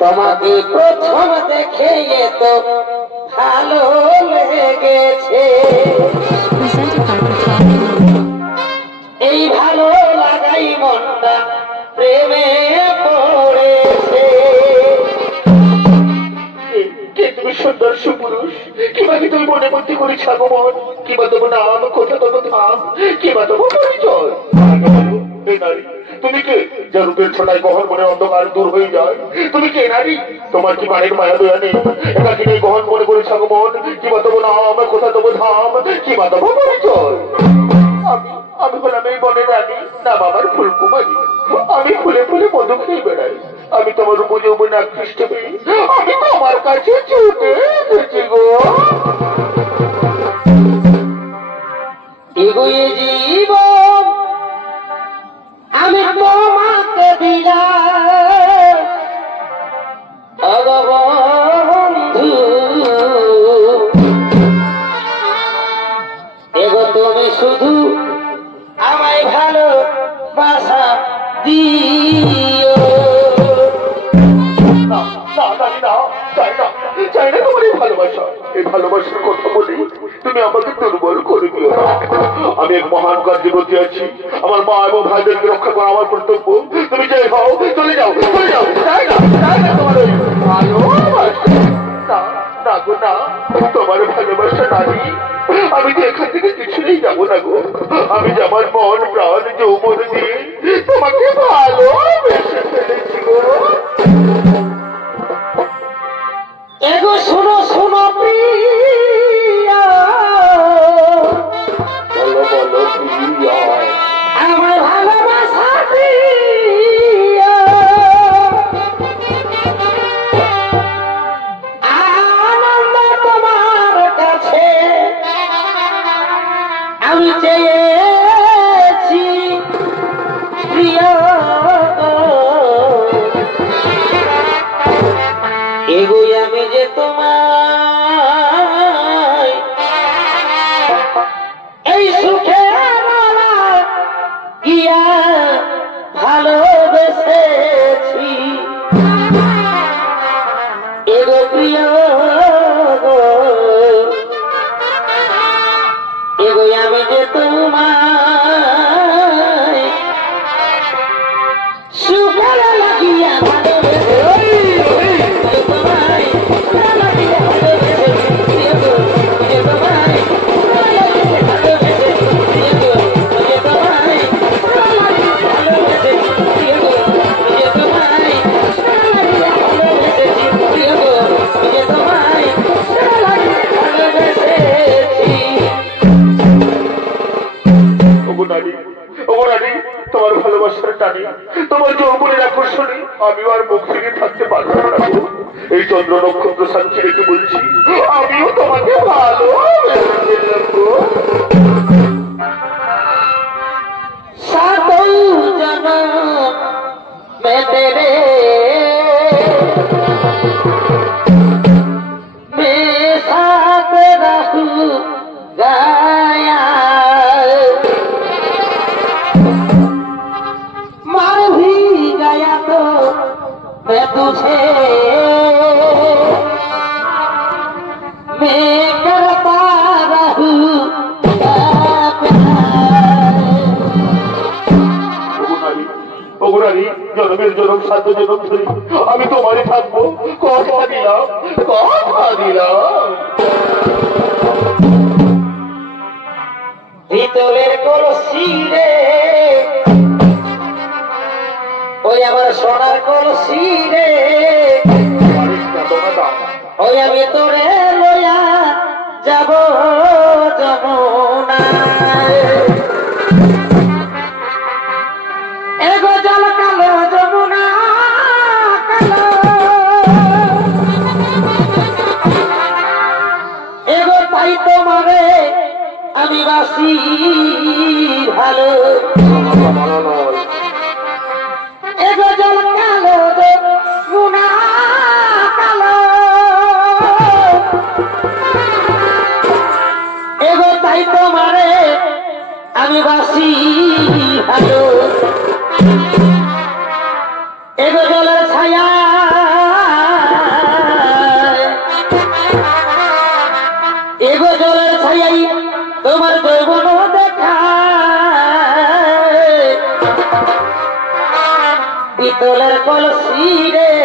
তোমাকে প্রথম দেখে তো ভালো লেগেছে, এই ভালো লাগাই মনটা প্রেমে পড়েছে। কে তুমি সুন্দর সুপুরুষ, কিভাবে তুমি মনে মধ্যে করেছ আগমন, কিবা তোমার নাম, কোথা তোমার ধাম, কিবা তোমার পরিচয়? এই নারী তুমি কে, যে রূপের ছোটায় গহন মনে অন্ধকার দূর হয়ে যায়? তুমি কে নারী, তোমার কি বাড়ির মায়া দয়া নেই? একাকি নেই গহন মনে করেছ আগমন, কিবা তোমার নাম, কোথা তোমার ধাম, কিবা তোমার পরিচয়? আমি হলাম এই বনের রানী, না বাবার ফুলকুমারী। আমি ফুলে ফুলে মধু খেয়ে বেড়াই, আমি তোমার উপযৌবনে আকৃষ্ট হই, আমি তোমার কাছে ছুটে এসেছি গো। এগোয়ে জীবন আমি তোমাকে দিলাম বন্ধু, এগো তুমি শুধু আমায় ভালোবাসা দিও। চাই না তোমার এই ভালোবাসা, এই ভালোবাসার কথা বলে তুমি আমাকে দুর্বল করে দিও না। আমি এক মহান কার্যে গতি আছি, আমার মা এবং ভাইদেরকে রক্ষা করা আমার কর্তব্য। তুমি যাই হও, চলে যাও, চলে যাও। চাই না তোমার ওই ভালোবাসা, না গো না, তোমার ভালোবাসা নারী। আমি তো এখান থেকে কিছুই যাবো না গো, আমি যে আমার মন প্রাণ যৌবন দিয়ে তোমাকে ভালোবেসে ফেলেছি গো। এগো শোনো শোনো প্রিয়া, বলো বলো প্রিয়া, আমার ভালোবাসা প্রিয়া, আনন্দ তোমার কাছে আমি চেয়েছি প্রিয়া। এগোই আমি যে তোমায় এই সুখে গিয়া ভালোবেসেছি, এগো প্রিয় এগোই আমি যে তোমায় সুখে লাগিয়া তোমার ভালোবাসার টানে, তোমার যৌবনের আকর্ষণে আমি আর মুখ ফিরে থাকতে পারবো না। এই চন্দ্র নক্ষত্র সাক্ষী রেখে বলছি, আমিও তোমাকে ভালোবেসেছিলাম গো। সাতৌ জনম মে তেরে মে সাথ रहू गाया, मर भी गया तो मैं तुझे मैं करता रहूंगा प्यार। ওগুরানি জনমের জনম সাধ্য জনম ধরে আমি তোমারই থাকবো, কথা দিলাম, কথা দিলাম। ভিতরের কলসি রে ওই আমার সোনার কলসি রে, ওই আমি তোরে লইয়া যাব যমুনায়। এগো জল কালো যমুনা কালো, এগো তাই তোমারে আমি বাসি ভালো। এগো জল কালো যমুনা কালো, এগো তাই তোমারে আমি বাসি ভালো এগো জলের ছায়া এগো জলের ছায়াই তোমার যৌবন দেখা পিতলের কলসি রে